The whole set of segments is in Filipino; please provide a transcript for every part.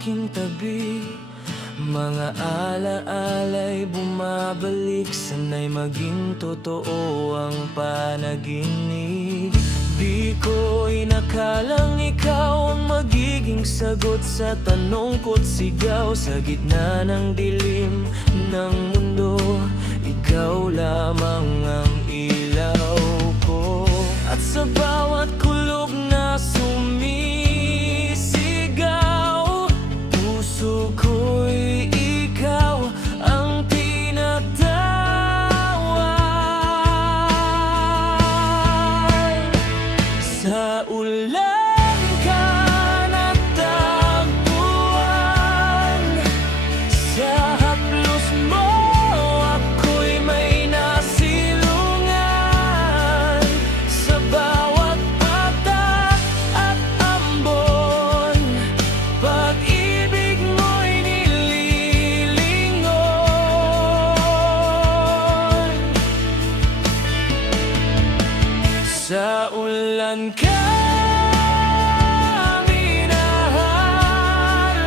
aking tabi. Mga alaala'y bumabalik, sana'y maging totoo ang panaginip. Di ko inakalang ikaw ang magiging sagot sa tanong ko't sigaw. Sa gitna ng dilim ng mundo, ikaw lamang ang ilaw ko. At sa bawat kulog na sumisigaw, puso ko'y ikaw ang tinatawag. Sa ulan ka natagpuan, sa haplos mo ako'y may nasilungan. Sa bawat patak at ambon, pag-ibig mo'y nililingon. Sa ulan ka minahal,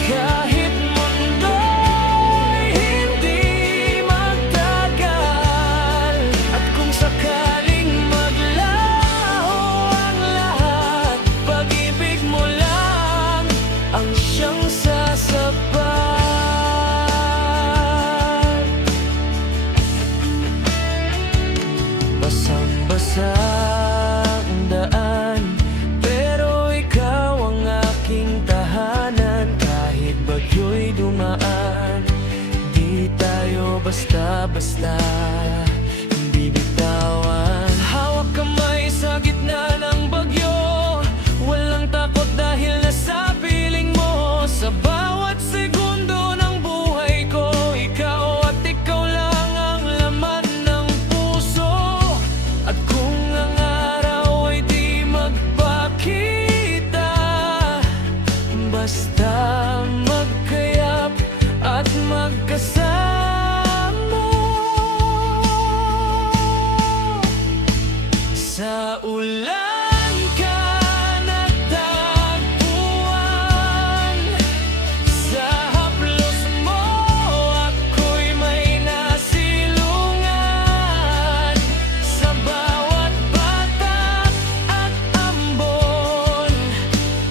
kahit mundo'y hindi magtagal. At kung sakaling maglaho ang lahat, pag-ibig mo lang ang siyang sasapat. Basang-basa ang daan, pero ikaw ang aking tahanan. Kahit bagyo'y dumaan, di tayo basta-basta hindi bitawan. Hawak kamay sa gitna ng bagyo, walang takot dahil nasa piling mo. Sa bawat segundo ng buhay ko, ikaw at ikaw lang ang laman ng puso. At kung ang araw ay di magpakita, basta magkayap at magkasama. Sa ulan ka natagpuan, sa haplos mo ako'y may nasilungan. Sa bawat batak at ambon,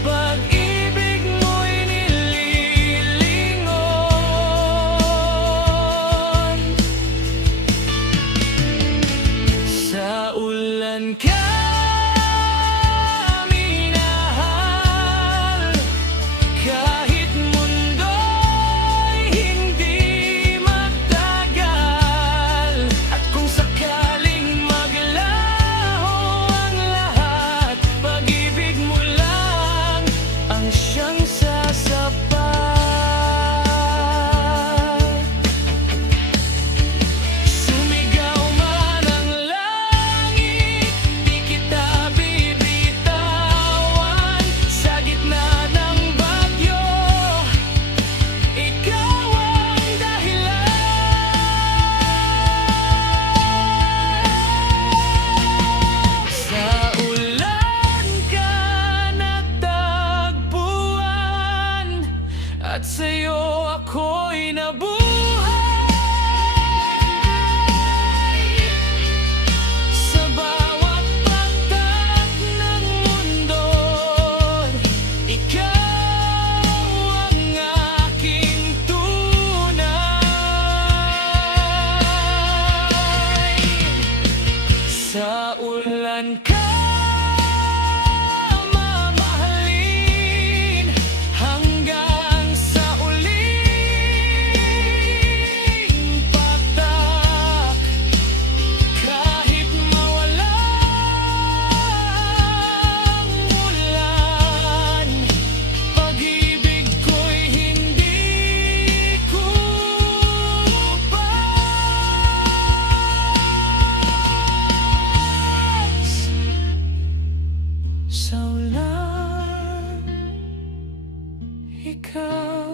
pag-ibig mo'y nililingon. Sa ulan ka minahal, kahit mundo'y hindi magtagal. At kung sakaling maglaho ang lahat, pag-ibig mo lang ang siyang sasapat. Sumigaw man ang langit, di kita bibitawan. Sa gitna ng bagyo, ikaw ang dahilan. Sa ulan ka natagpuan, at sa'yo ako'y nabuhay. Sa bawat patak ng mundo, ikaw ang aking tunay. Sa ulan ka mamahalin, hanggang sa uling patak. Kahit mawalang ulan, pag-ibig ko'y hindi kupas. Sa ulan, ikaw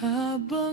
habang